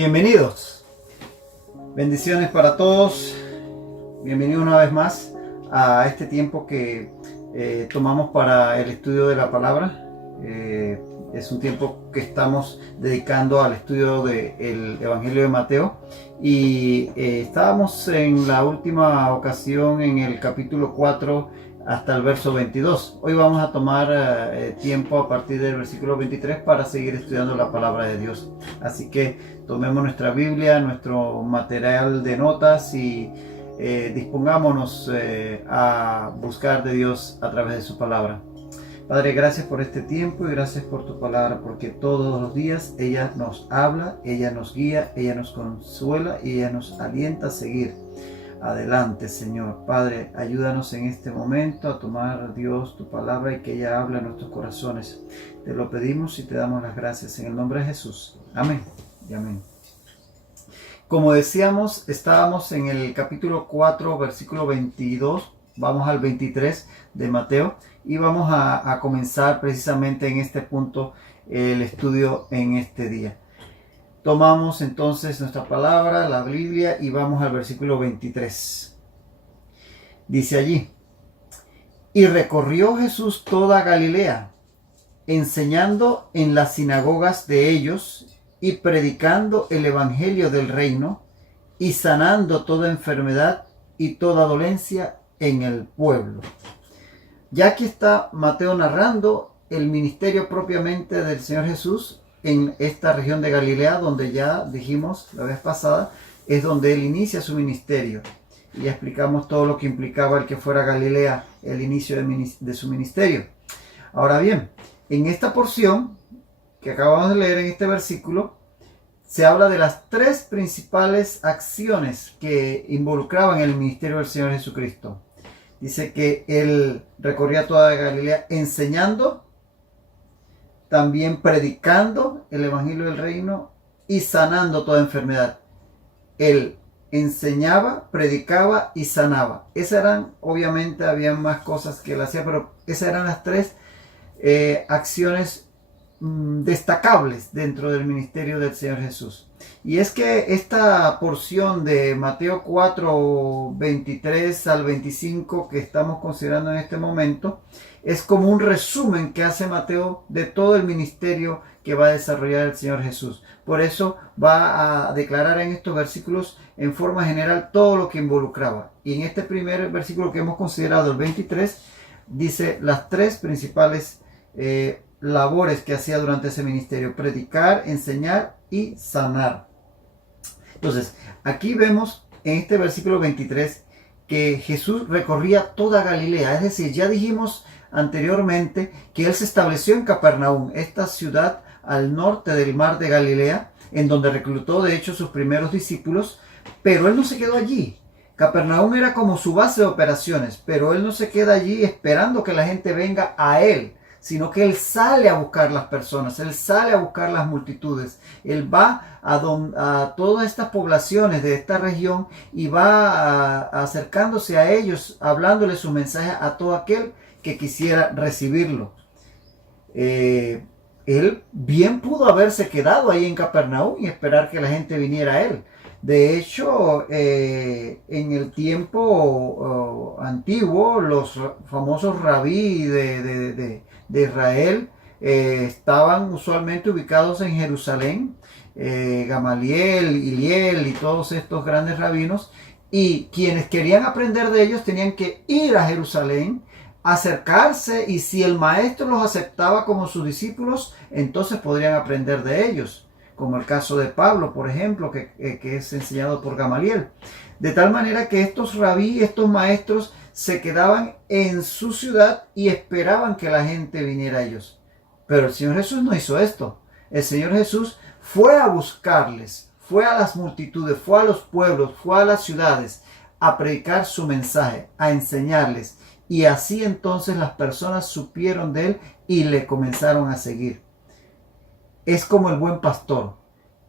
Bienvenidos, bendiciones para todos, bienvenidos una vez más a este tiempo que tomamos para el estudio de la palabra. Es un tiempo que estamos dedicando al estudio del Evangelio de Mateo y estábamos en la última ocasión en el capítulo 4 hasta el verso 22. Hoy vamos a tomar tiempo a partir del versículo 23 para seguir estudiando la palabra de Dios. Así que tomemos nuestra Biblia, nuestro material de notas y dispongámonos a buscar de Dios a través de su palabra. Padre, gracias por este tiempo y gracias por tu palabra, porque todos los días ella nos habla, ella nos guía, ella nos consuela y ella nos alienta a seguir adelante, Señor. Padre, ayúdanos en este momento a tomar, Dios, tu palabra y que ella hable a nuestros corazones. Te lo pedimos y te damos las gracias en el nombre de Jesús. Amén y amén. Como decíamos, estábamos en el capítulo 4, versículo 22, vamos al 23 de Mateo y vamos a comenzar precisamente en este punto el estudio en este día. Tomamos entonces nuestra palabra, la Biblia, y vamos al versículo 23. Dice allí: y recorrió Jesús toda Galilea, enseñando en las sinagogas de ellos y predicando el evangelio del reino y sanando toda enfermedad y toda dolencia en el pueblo. Ya aquí está Mateo narrando el ministerio propiamente del Señor Jesús en esta región de Galilea, donde ya dijimos la vez pasada, es donde Él inicia su ministerio. Y ya explicamos todo lo que implicaba el que fuera Galilea, el inicio de su ministerio. Ahora bien, en esta porción que acabamos de leer en este versículo, se habla de las tres principales acciones que involucraban el ministerio del Señor Jesucristo. Dice que Él recorría toda Galilea enseñando, también predicando el evangelio del reino y sanando toda enfermedad. Él enseñaba, predicaba y sanaba. Esas eran, obviamente habían más cosas que él hacía, pero esas eran las tres acciones destacables dentro del ministerio del Señor Jesús. Y es que esta porción de Mateo 4, 23 al 25 que estamos considerando en este momento es como un resumen que hace Mateo de todo el ministerio que va a desarrollar el Señor Jesús. Por eso va a declarar en estos versículos en forma general todo lo que involucraba. Y en este primer versículo que hemos considerado, el 23, dice las tres principales labores que hacía durante ese ministerio: predicar, enseñar y sanar. Entonces, aquí vemos en este versículo 23 que Jesús recorría toda Galilea. Es decir, ya dijimos anteriormente que Él se estableció en Capernaum, esta ciudad al norte del mar de Galilea, en donde reclutó de hecho sus primeros discípulos, pero Él no se quedó allí. Capernaum era como su base de operaciones, pero Él no se queda allí esperando que la gente venga a Él, sino que Él sale a buscar las personas, Él sale a buscar las multitudes. Él va a todas estas poblaciones de esta región y va acercándose a ellos, hablándoles su mensaje a todo aquel que quisiera recibirlo. Él bien pudo haberse quedado ahí en Capernaum y esperar que la gente viniera a Él. De hecho, en el tiempo antiguo, los famosos rabí de Israel estaban usualmente ubicados en Jerusalén. Gamaliel, Hillel y todos estos grandes rabinos, y quienes querían aprender de ellos tenían que ir a Jerusalén, acercarse, y si el maestro los aceptaba como sus discípulos, entonces podrían aprender de ellos, como el caso de Pablo, por ejemplo, que es enseñado por Gamaliel. De tal manera que estos rabí, estos maestros, se quedaban en su ciudad y esperaban que la gente viniera a ellos. Pero el Señor Jesús no hizo esto. El Señor Jesús fue a buscarles, fue a las multitudes, fue a los pueblos, fue a las ciudades a predicar su mensaje, a enseñarles. Y así entonces las personas supieron de Él y le comenzaron a seguir. Es como el buen pastor,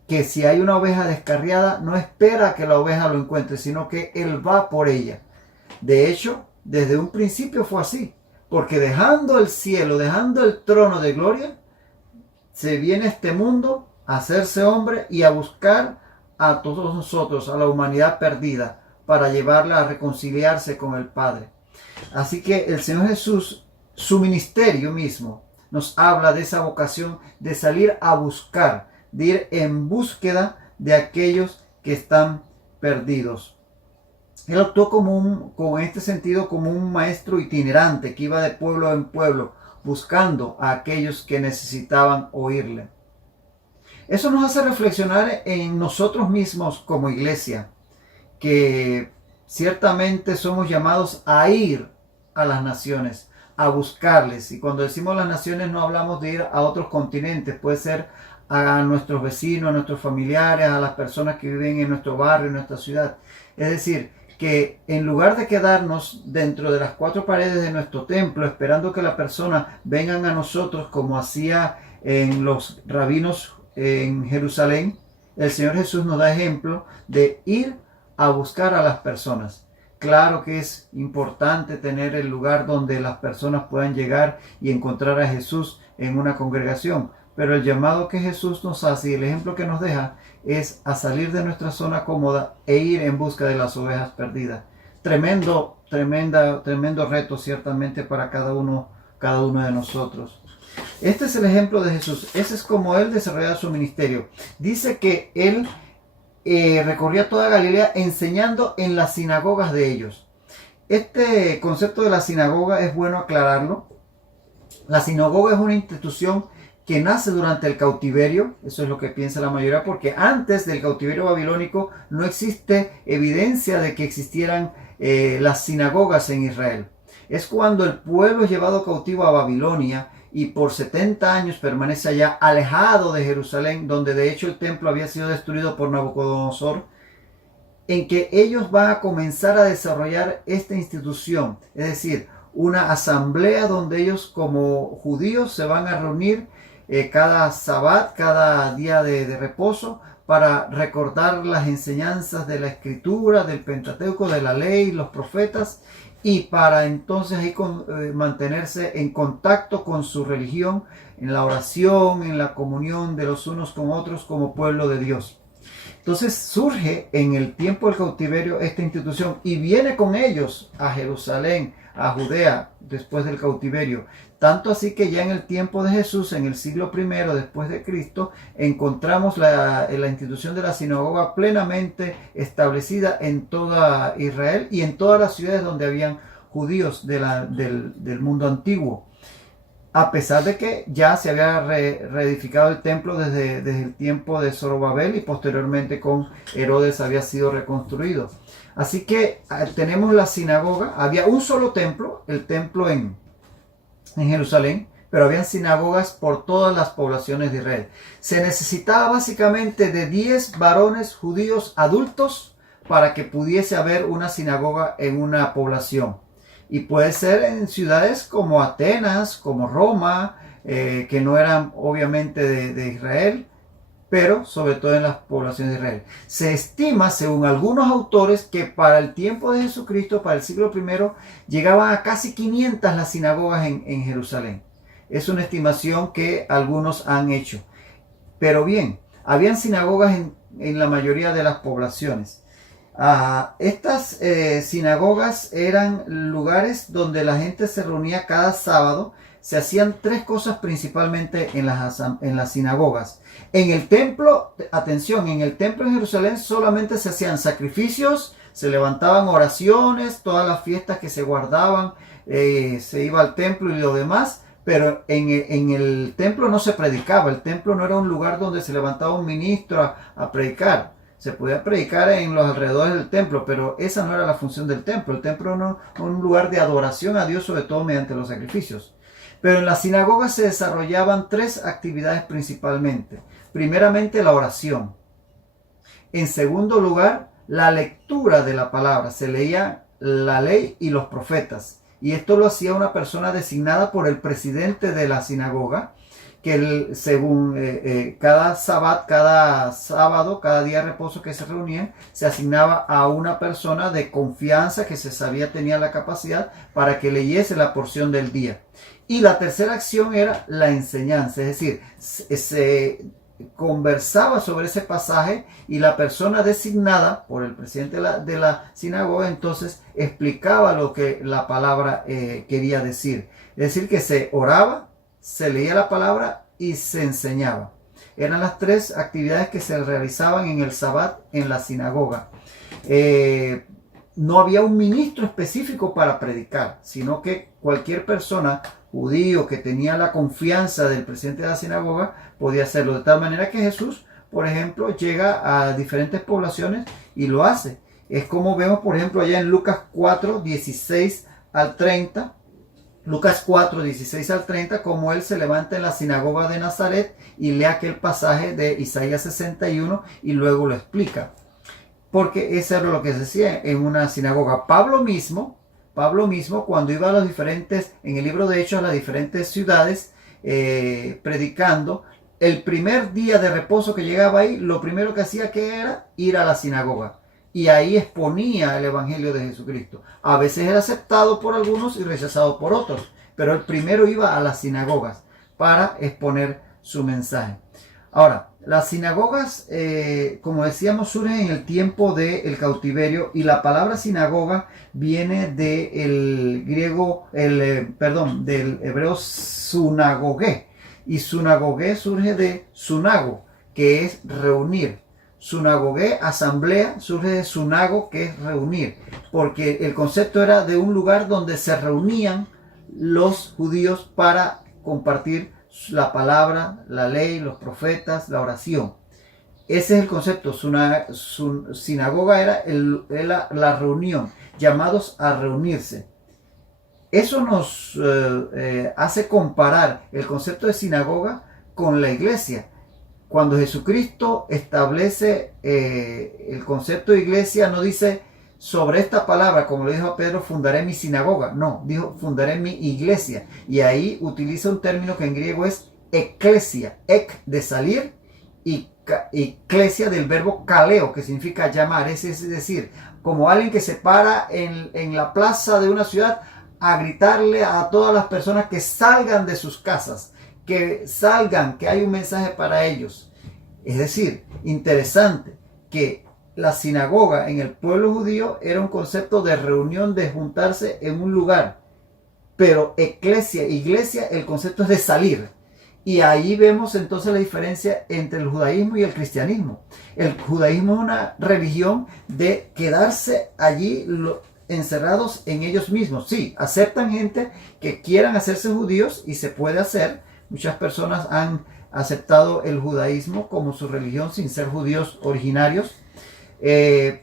que si hay una oveja descarriada, no espera a que la oveja lo encuentre, sino que Él va por ella. De hecho, desde un principio fue así, porque dejando el cielo, dejando el trono de gloria, se viene a este mundo a hacerse hombre y a buscar a todos nosotros, a la humanidad perdida, para llevarla a reconciliarse con el Padre. Así que el Señor Jesús, su ministerio mismo, nos habla de esa vocación de salir a buscar, de ir en búsqueda de aquellos que están perdidos. Él actuó en este sentido como un maestro itinerante que iba de pueblo en pueblo buscando a aquellos que necesitaban oírle. Eso nos hace reflexionar en nosotros mismos como iglesia, que ciertamente somos llamados a ir a las naciones, a buscarles. Y cuando decimos las naciones no hablamos de ir a otros continentes, puede ser a nuestros vecinos, a nuestros familiares, a las personas que viven en nuestro barrio, en nuestra ciudad. Es decir, que en lugar de quedarnos dentro de las cuatro paredes de nuestro templo esperando que las personas vengan a nosotros como hacía en los rabinos en Jerusalén, el Señor Jesús nos da ejemplo de ir a buscar a las personas. Claro que es importante tener el lugar donde las personas puedan llegar y encontrar a Jesús en una congregación, pero el llamado que Jesús nos hace y el ejemplo que nos deja es a salir de nuestra zona cómoda e ir en busca de las ovejas perdidas. Tremendo reto ciertamente para cada uno de nosotros. Este es el ejemplo de Jesús. Ese es como Él desarrollaba su ministerio. Dice que Él recorría toda Galilea enseñando en las sinagogas de ellos. Este concepto de la sinagoga es bueno aclararlo. La sinagoga es una institución que nace durante el cautiverio, eso es lo que piensa la mayoría, porque antes del cautiverio babilónico no existe evidencia de que existieran las sinagogas en Israel. Es cuando el pueblo es llevado cautivo a Babilonia y por 70 años permanece allá alejado de Jerusalén, donde de hecho el templo había sido destruido por Nabucodonosor, en que ellos van a comenzar a desarrollar esta institución, es decir, una asamblea donde ellos como judíos se van a reunir cada sabbat, cada día de reposo, para recordar las enseñanzas de la Escritura, del Pentateuco, de la ley, los profetas, y para entonces ahí mantenerse en contacto con su religión, en la oración, en la comunión de los unos con otros como pueblo de Dios. Entonces surge en el tiempo del cautiverio esta institución y viene con ellos a Jerusalén, a Judea, después del cautiverio. Tanto así que ya en el tiempo de Jesús, en el siglo I después de Cristo, encontramos la institución de la sinagoga plenamente establecida en toda Israel y en todas las ciudades donde habían judíos del mundo antiguo. A pesar de que ya se había reedificado el templo desde el tiempo de Zorobabel y posteriormente con Herodes había sido reconstruido. Así que tenemos la sinagoga, había un solo templo, el templo en Jerusalén, pero habían sinagogas por todas las poblaciones de Israel. Se necesitaba básicamente de 10 varones judíos adultos para que pudiese haber una sinagoga en una población. Y puede ser en ciudades como Atenas, como Roma, que no eran obviamente de Israel, pero sobre todo en las poblaciones de Israel. Se estima, según algunos autores, que para el tiempo de Jesucristo, para el siglo I, llegaban a casi 500 las sinagogas en Jerusalén. Es una estimación que algunos han hecho. Pero bien, habían sinagogas en la mayoría de las poblaciones. Estas sinagogas eran lugares donde la gente se reunía cada sábado. Se hacían tres cosas principalmente en las sinagogas. En el templo, atención, en el templo en Jerusalén solamente se hacían sacrificios, se levantaban oraciones, todas las fiestas que se guardaban, se iba al templo y lo demás, pero en el templo no se predicaba. El templo no era un lugar donde se levantaba un ministro a predicar. Se podía predicar en los alrededores del templo, pero esa no era la función del templo. El templo no era un lugar de adoración a Dios, sobre todo mediante los sacrificios. Pero en las sinagogas se desarrollaban tres actividades principalmente. Primeramente, la oración. En segundo lugar, la legtura de la palabra. Se leía la ley y los profetas. Y esto lo hacía una persona designada por el presidente de la sinagoga, que según cada sabbat, cada sábado, cada día de reposo que se reunían, se asignaba a una persona de confianza que se sabía tenía la capacidad para que leyese la porción del día. Y la tercera acción era la enseñanza, es decir, conversaba sobre ese pasaje y la persona designada por el presidente de la sinagoga entonces explicaba lo que la palabra quería decir. Es decir, que se oraba, se leía la palabra y se enseñaba. Eran las tres actividades que se realizaban en el Sabbat en la sinagoga. No había un ministro específico para predicar, sino que cualquier persona judío que tenía la confianza del presidente de la sinagoga podía hacerlo. De tal manera que Jesús, por ejemplo, llega a diferentes poblaciones y lo hace. Es como vemos, por ejemplo, allá en Lucas 4, 16 al 30. Lucas 4, 16 al 30, como él se levanta en la sinagoga de Nazaret y lee aquel pasaje de Isaías 61 y luego lo explica. Porque eso era lo que se decía en una sinagoga. Pablo mismo, cuando iba a los diferentes, en el libro de Hechos, a las diferentes ciudades, predicando, el primer día de reposo que llegaba ahí, lo primero que hacía que era ir a la sinagoga. Y ahí exponía el Evangelio de Jesucristo. A veces era aceptado por algunos y rechazado por otros, pero el primero iba a las sinagogas para exponer su mensaje. Ahora, las sinagogas, como decíamos, surgen en el tiempo del cautiverio y la palabra sinagoga viene del griego, del hebreo sunagogué. Y sunagogué surge de sunago, que es reunir. Sunagogué, asamblea, surge de sunago, que es reunir, porque el concepto era de un lugar donde se reunían los judíos para compartir la palabra, la ley, los profetas, la oración. Ese es el concepto. Sinagoga era la reunión, llamados a reunirse. Eso nos hace comparar el concepto de sinagoga con la iglesia. Cuando Jesucristo establece el concepto de iglesia, no dice sobre esta palabra, como le dijo a Pedro, fundaré mi sinagoga. No, dijo fundaré mi iglesia. Y ahí utiliza un término que en griego es eclesia, ek de salir y eclesia del verbo kaleo, que significa llamar. Es decir, como alguien que se para en la plaza de una ciudad a gritarle a todas las personas que salgan de sus casas, que salgan, que hay un mensaje para ellos. Es decir, interesante que la sinagoga en el pueblo judío era un concepto de reunión, de juntarse en un lugar, pero eclesia, iglesia, el concepto es de salir. Y ahí vemos entonces la diferencia entre el judaísmo y el cristianismo. El judaísmo es una religión de quedarse allí encerrados en ellos mismos. Sí, aceptan gente que quieran hacerse judíos y se puede hacer. Muchas personas han aceptado el judaísmo como su religión sin ser judíos originarios,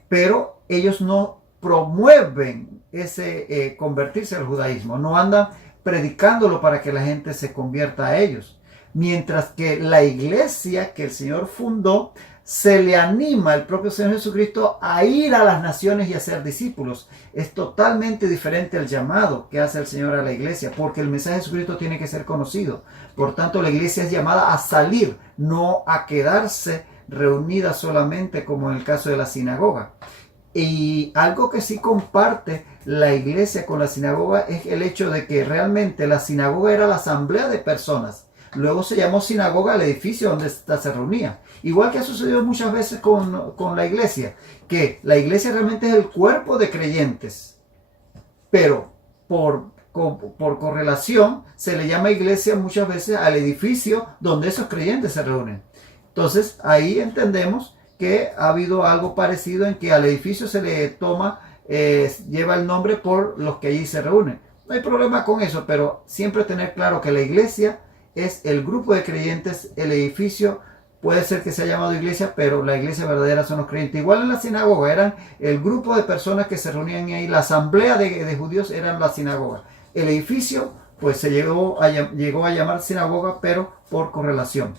pero ellos no promueven ese convertirse al judaísmo, no andan predicándolo para que la gente se convierta a ellos. Mientras que la iglesia que el Señor fundó, se le anima al propio Señor Jesucristo a ir a las naciones y a ser discípulos. Es totalmente diferente al llamado que hace el Señor a la iglesia, porque el mensaje de Jesucristo tiene que ser conocido. Por tanto, la iglesia es llamada a salir, no a quedarse reunida solamente como en el caso de la sinagoga. Y algo que sí comparte la iglesia con la sinagoga es el hecho de que realmente la sinagoga era la asamblea de personas. Luego se llamó sinagoga al edificio donde se reunía. Igual que ha sucedido muchas veces con la iglesia, que la iglesia realmente es el cuerpo de creyentes, pero por correlación se le llama iglesia muchas veces al edificio donde esos creyentes se reúnen. Entonces ahí entendemos que ha habido algo parecido en que al edificio se le lleva el nombre por los que allí se reúnen. No hay problema con eso, pero siempre tener claro que la iglesia es el grupo de creyentes, el edificio puede ser que se haya llamado iglesia, pero la iglesia verdadera son los creyentes. Igual en la sinagoga eran el grupo de personas que se reunían ahí, la asamblea de judíos eran la sinagoga. El edificio pues se llegó a llamar sinagoga, pero por correlación.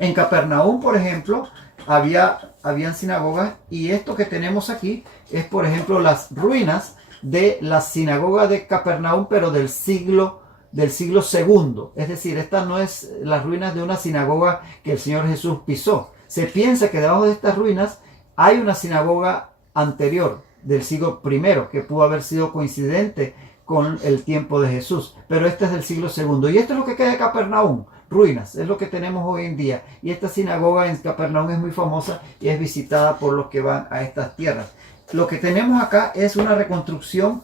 En Capernaum, por ejemplo, habían sinagogas, y esto que tenemos aquí es, por ejemplo, las ruinas de la sinagoga de Capernaum, pero del siglo II. Es decir, esta no es las ruinas de una sinagoga que el Señor Jesús pisó. Se piensa que debajo de estas ruinas hay una sinagoga anterior del siglo I, que pudo haber sido coincidente con el tiempo de Jesús. Pero este es del siglo II. Y esto es lo que queda de Capernaum. ruinas. Es lo que tenemos hoy en día. Y esta sinagoga en Capernaum es muy famosa y es visitada por los que van a estas tierras. Lo que tenemos acá es una reconstrucción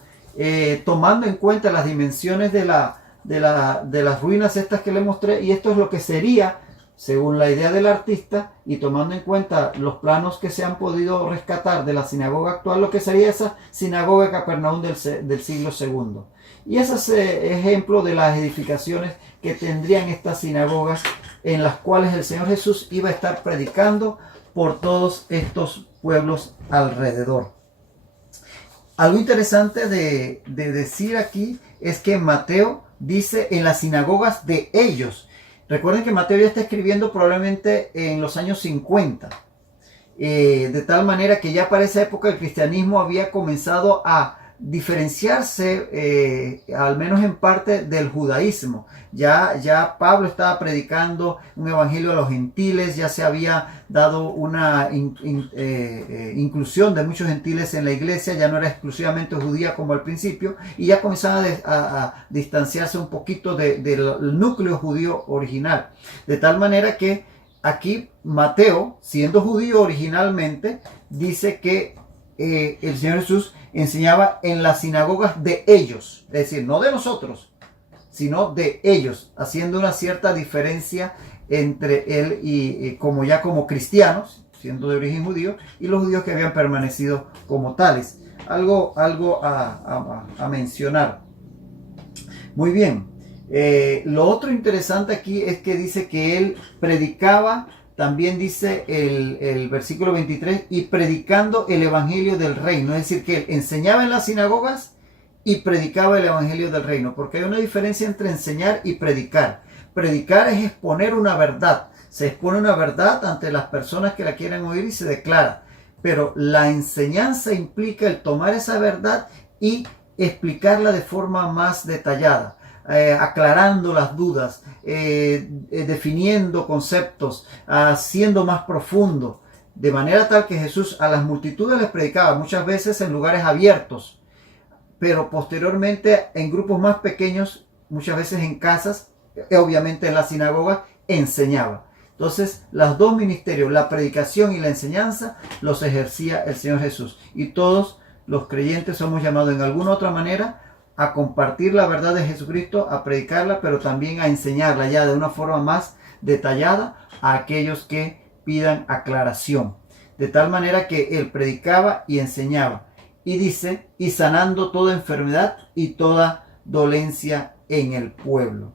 tomando en cuenta las dimensiones de las ruinas estas que le mostré, y esto es lo que sería, según la idea del artista, y tomando en cuenta los planos que se han podido rescatar de la sinagoga actual, lo que sería esa sinagoga de Capernaum del siglo II. Y ese es ejemplo de las edificaciones que tendrían estas sinagogas en las cuales el Señor Jesús iba a estar predicando por todos estos pueblos alrededor. Algo interesante de decir aquí es que Mateo dice en las sinagogas de ellos. Recuerden que Mateo ya está escribiendo probablemente en los años 50. De tal manera que ya para esa época el cristianismo había comenzado a diferenciarse, al menos en parte, del judaísmo. Ya Pablo estaba predicando un evangelio a los gentiles, ya se había dado una inclusión de muchos gentiles en la iglesia, ya no era exclusivamente judía como al principio, y ya comenzaba a distanciarse un poquito del núcleo judío original. De tal manera que aquí Mateo, siendo judío originalmente, dice que el Señor Jesús enseñaba en las sinagogas de ellos, es decir, no de nosotros, sino de ellos, haciendo una cierta diferencia entre él y como cristianos, siendo de origen judío, y los judíos que habían permanecido como tales. Algo a mencionar. Muy bien. Lo otro interesante aquí es que dice que él predicaba. También dice el versículo 23, y predicando el evangelio del reino. Es decir, que él enseñaba en las sinagogas y predicaba el evangelio del reino. Porque hay una diferencia entre enseñar y predicar. Predicar es exponer una verdad. Se expone una verdad ante las personas que la quieran oír y se declara. Pero la enseñanza implica el tomar esa verdad y explicarla de forma más detallada. Aclarando las dudas, definiendo conceptos, siendo más profundo, de manera tal que Jesús a las multitudes les predicaba muchas veces en lugares abiertos, pero posteriormente en grupos más pequeños, muchas veces en casas, obviamente en la sinagoga, enseñaba. Entonces, los dos ministerios, la predicación y la enseñanza, los ejercía el Señor Jesús. Y todos los creyentes somos llamados en alguna otra manera a compartir la verdad de Jesucristo, a predicarla, pero también a enseñarla ya de una forma más detallada a aquellos que pidan aclaración. De tal manera que él predicaba y enseñaba. Y dice, y sanando toda enfermedad y toda dolencia en el pueblo.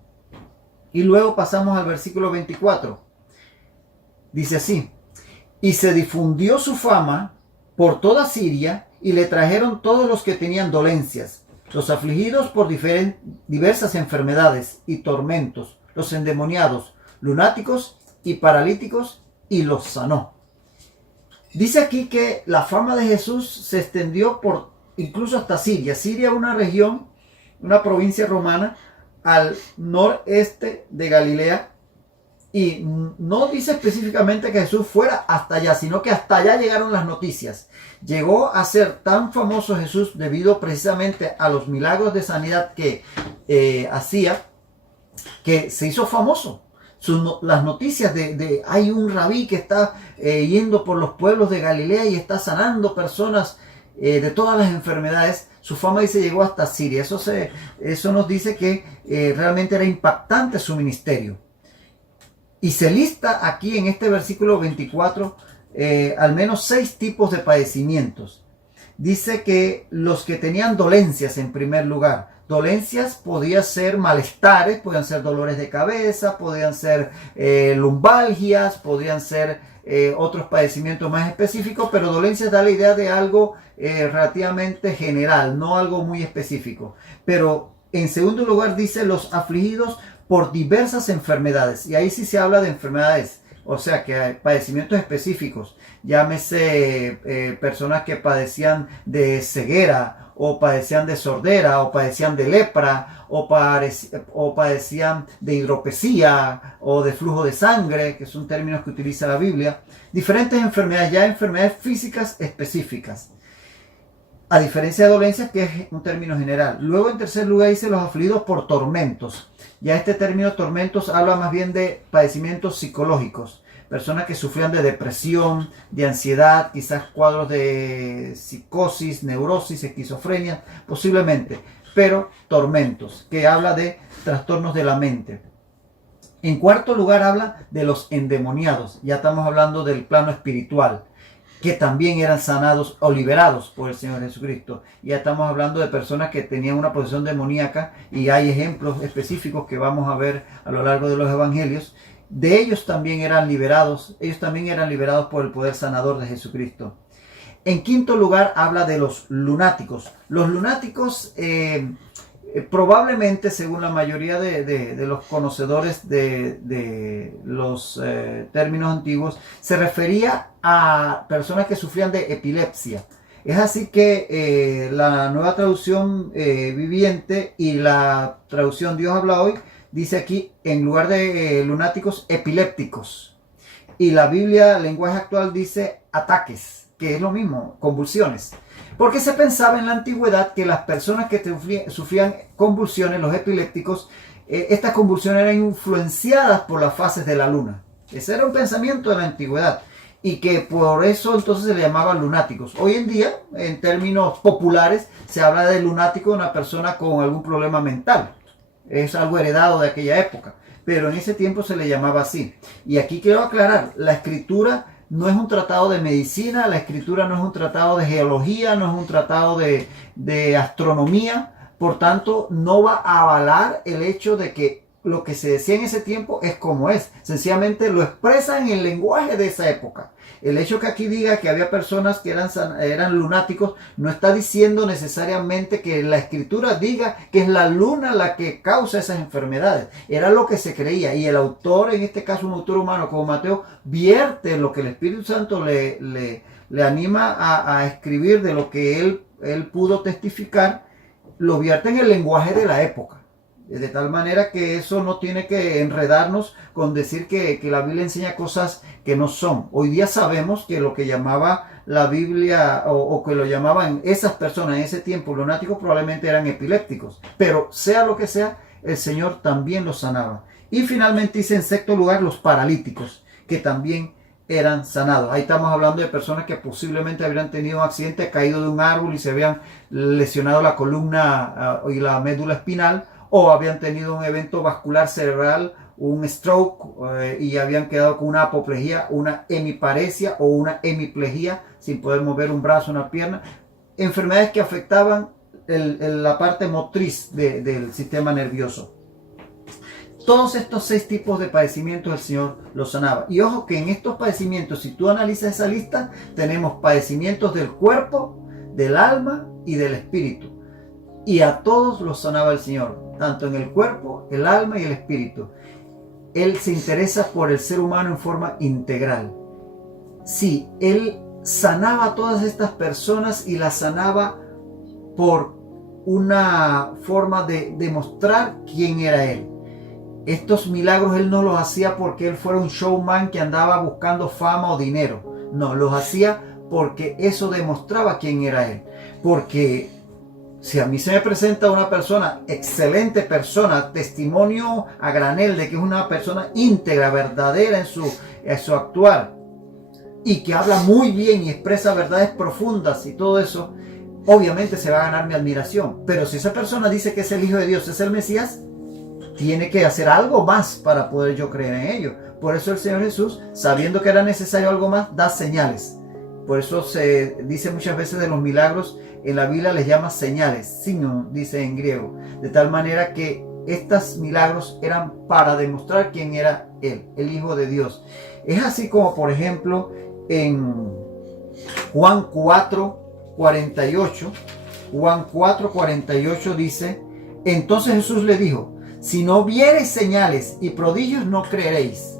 Y luego pasamos al versículo 24. Dice así, y se difundió su fama por toda Siria, y le trajeron todos los que tenían dolencias, los afligidos por diversas enfermedades y tormentos, los endemoniados, lunáticos y paralíticos, y los sanó. Dice aquí que la fama de Jesús se extendió incluso hasta Siria. Siria, una región, una provincia romana al noreste de Galilea, y no dice específicamente que Jesús fuera hasta allá, sino que hasta allá llegaron las noticias. Llegó a ser tan famoso Jesús debido precisamente a los milagros de sanidad que hacía, que se hizo famoso. Las noticias de hay un rabí que está yendo por los pueblos de Galilea y está sanando personas de todas las enfermedades. Su fama dice llegó hasta Siria. Eso nos dice que realmente era impactante su ministerio. Y se lista aquí en este versículo 24 al menos 6 tipos de padecimientos. Dice que los que tenían dolencias en primer lugar. Dolencias podían ser malestares, podían ser dolores de cabeza, podían ser lumbalgias, podían ser otros padecimientos más específicos, pero dolencias da la idea de algo relativamente general, no algo muy específico. Pero en segundo lugar dice los afligidos por diversas enfermedades, y ahí sí se habla de enfermedades, o sea que hay padecimientos específicos, llámese personas que padecían de ceguera, o padecían de sordera, o padecían de lepra, o padecían de hidropesía, o de flujo de sangre, que son términos que utiliza la Biblia, diferentes enfermedades, ya enfermedades físicas específicas. A diferencia de dolencias, que es un término general. Luego, en tercer lugar, dice los afligidos por tormentos. Ya este término tormentos habla más bien de padecimientos psicológicos. Personas que sufrían de depresión, de ansiedad, quizás cuadros de psicosis, neurosis, esquizofrenia, posiblemente. Pero tormentos, que habla de trastornos de la mente. En cuarto lugar, habla de los endemoniados. Ya estamos hablando del plano espiritual, que también eran sanados o liberados por el Señor Jesucristo. Ya estamos hablando de personas que tenían una posesión demoníaca, y hay ejemplos específicos que vamos a ver a lo largo de los evangelios. De ellos también eran liberados por el poder sanador de Jesucristo. En quinto lugar, habla de los lunáticos. Los lunáticos probablemente, según la mayoría de los conocedores de los términos antiguos, se refería a personas que sufrían de epilepsia. Es así que la nueva traducción viviente y la traducción Dios habla hoy dice aquí, en lugar de lunáticos, epilépticos. Y la Biblia, lenguaje actual, dice ataques, que es lo mismo, convulsiones. Porque se pensaba en la antigüedad que las personas que sufrían convulsiones, los epilépticos, estas convulsiones eran influenciadas por las fases de la luna. Ese era un pensamiento de la antigüedad, y que por eso entonces se le llamaban lunáticos. Hoy en día, en términos populares, se habla de lunático de una persona con algún problema mental. Es algo heredado de aquella época, pero en ese tiempo se le llamaba así. Y aquí quiero aclarar, la escritura no es un tratado de medicina, la escritura no es un tratado de geología, no es un tratado de astronomía. Por tanto, no va a avalar el hecho de que lo que se decía en ese tiempo es como es. Sencillamente lo expresa en el lenguaje de esa época. El hecho que aquí diga que había personas que eran lunáticos no está diciendo necesariamente que la escritura diga que es la luna la que causa esas enfermedades. Era lo que se creía, y el autor, en este caso un autor humano como Mateo, vierte lo que el Espíritu Santo le anima a escribir de lo que él pudo testificar, lo vierte en el lenguaje de la época. De tal manera que eso no tiene que enredarnos con decir que la Biblia enseña cosas que no son. Hoy día sabemos que lo que llamaba la Biblia, o que lo llamaban esas personas en ese tiempo lunáticos, probablemente eran epilépticos. Pero sea lo que sea, el Señor también los sanaba. Y finalmente dice en sexto lugar los paralíticos, que también eran sanados. Ahí estamos hablando de personas que posiblemente habrían tenido un accidente, caído de un árbol y se habían lesionado la columna y la médula espinal, o habían tenido un evento vascular cerebral, un stroke, y habían quedado con una apoplejía, una hemiparesia o una hemiplegia, sin poder mover un brazo o una pierna. Enfermedades que afectaban la parte motriz del sistema nervioso. Todos estos 6 tipos de padecimientos el Señor los sanaba. Y ojo que en estos padecimientos, si tú analizas esa lista, tenemos padecimientos del cuerpo, del alma y del espíritu. Y a todos los sanaba el Señor, tanto en el cuerpo, el alma y el espíritu. Él se interesa por el ser humano en forma integral. Sí, Él sanaba a todas estas personas, y las sanaba por una forma de demostrar quién era Él. Estos milagros Él no los hacía porque Él fuera un showman que andaba buscando fama o dinero. No, los hacía porque eso demostraba quién era Él. Porque si a mí se me presenta una persona, excelente persona, testimonio a granel de que es una persona íntegra, verdadera en su actuar, y que habla muy bien y expresa verdades profundas y todo eso, obviamente se va a ganar mi admiración. Pero si esa persona dice que es el Hijo de Dios, es el Mesías, tiene que hacer algo más para poder yo creer en ello. Por eso el Señor Jesús, sabiendo que era necesario algo más, da señales. Por eso se dice muchas veces de los milagros, en la Biblia les llama señales, signos, dice en griego. De tal manera que estos milagros eran para demostrar quién era Él, el Hijo de Dios. Es así como, por ejemplo, en Juan 4:48, Juan 4:48 dice: entonces Jesús le dijo, si no viereis señales y prodigios, no creeréis.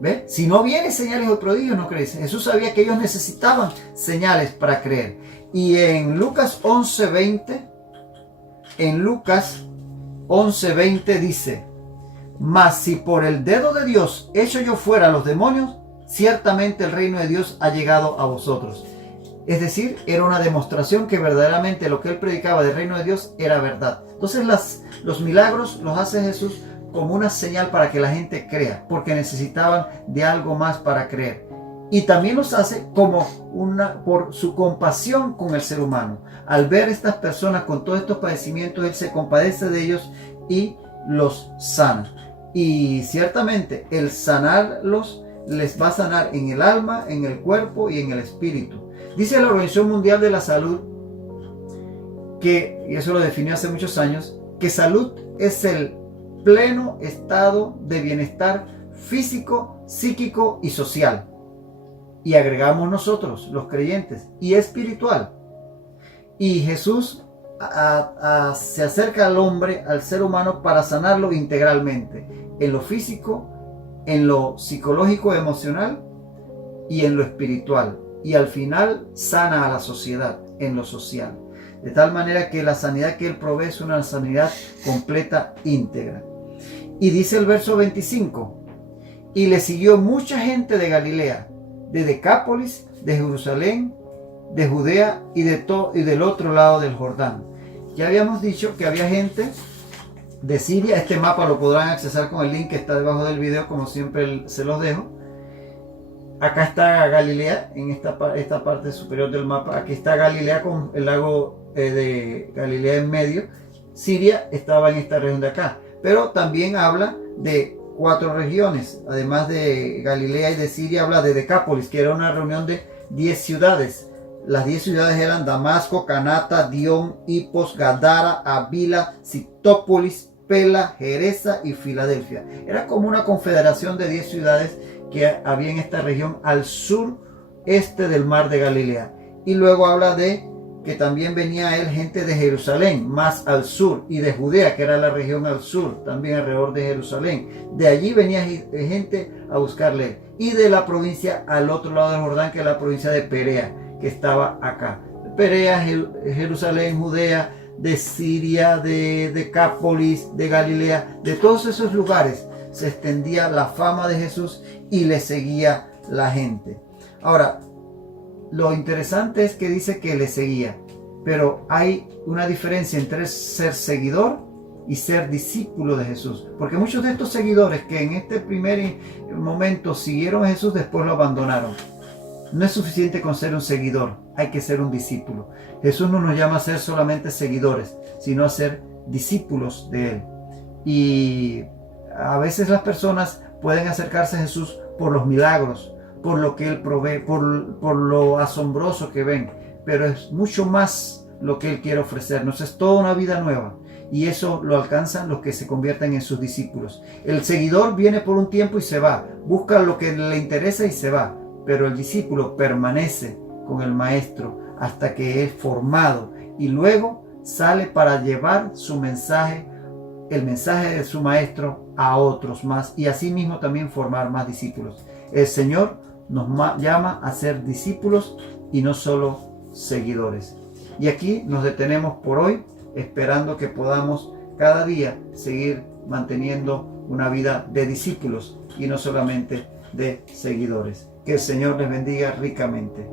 ¿Ve? Si no vienen señales o prodigios, no creéis. Jesús sabía que ellos necesitaban señales para creer. Y en Lucas 11:20, dice: mas si por el dedo de Dios echo yo fuera a los demonios, ciertamente el reino de Dios ha llegado a vosotros. Es decir, era una demostración que verdaderamente lo que él predicaba del reino de Dios era verdad. Entonces los milagros los hace Jesús como una señal para que la gente crea, porque necesitaban de algo más para creer. Y también los hace como por su compasión con el ser humano. Al ver estas personas con todos estos padecimientos, él se compadece de ellos y los sana. Y ciertamente el sanarlos les va a sanar en el alma, en el cuerpo y en el espíritu. Dice la Organización Mundial de la Salud que, y eso lo definió hace muchos años, que salud es el pleno estado de bienestar físico, psíquico y social. Y agregamos nosotros, los creyentes, y espiritual. Y Jesús se acerca al hombre, al ser humano, para sanarlo integralmente, en lo físico, en lo psicológico, emocional y en lo espiritual. Y al final sana a la sociedad, en lo social. De tal manera que la sanidad que él provee es una sanidad completa, íntegra. Y dice el verso 25, y le siguió mucha gente de Galilea, de Decápolis, de Jerusalén, de Judea y del otro lado del Jordán. Ya habíamos dicho que había gente de Siria. Este mapa lo podrán accesar con el link que está debajo del video, como siempre se los dejo. Acá está Galilea, en esta parte superior del mapa. Aquí está Galilea con el lago de Galilea en medio. Siria estaba en esta región de acá. Pero también habla de 4 regiones. Además de Galilea y de Siria, habla de Decápolis, que era una reunión de 10 ciudades. Las 10 ciudades eran Damasco, Canata, Dion, Hipos, Gadara, Avila, Citópolis, Pela, Gerasa y Filadelfia. Era como una confederación de 10 ciudades que había en esta región al sureste del mar de Galilea. Y luego habla de que también venía a él gente de Jerusalén, más al sur, y de Judea, que era la región al sur, también alrededor de Jerusalén. De allí venía gente a buscarle. Y de la provincia al otro lado del Jordán, que es la provincia de Perea, que estaba acá. Perea, Jerusalén, Judea, de Siria, de Decápolis, de Galilea, de todos esos lugares se extendía la fama de Jesús y le seguía la gente. Ahora, lo interesante es que dice que le seguía, pero hay una diferencia entre ser seguidor y ser discípulo de Jesús, porque muchos de estos seguidores que en este primer momento siguieron a Jesús, después lo abandonaron. No es suficiente con ser un seguidor, hay que ser un discípulo. Jesús no nos llama a ser solamente seguidores, sino a ser discípulos de Él. Y a veces las personas pueden acercarse a Jesús por los milagros, por lo que Él provee, por lo asombroso que ven, pero es mucho más lo que Él quiere ofrecernos. Es toda una vida nueva, y eso lo alcanzan los que se convierten en sus discípulos. El seguidor viene por un tiempo y se va, busca lo que le interesa y se va, pero el discípulo permanece con el maestro hasta que es formado y luego sale para llevar su mensaje, el mensaje de su maestro, a otros más, y así mismo también formar más discípulos. El Señor nos llama a ser discípulos y no solo seguidores. Y aquí nos detenemos por hoy, esperando que podamos cada día seguir manteniendo una vida de discípulos y no solamente de seguidores. Que el Señor les bendiga ricamente.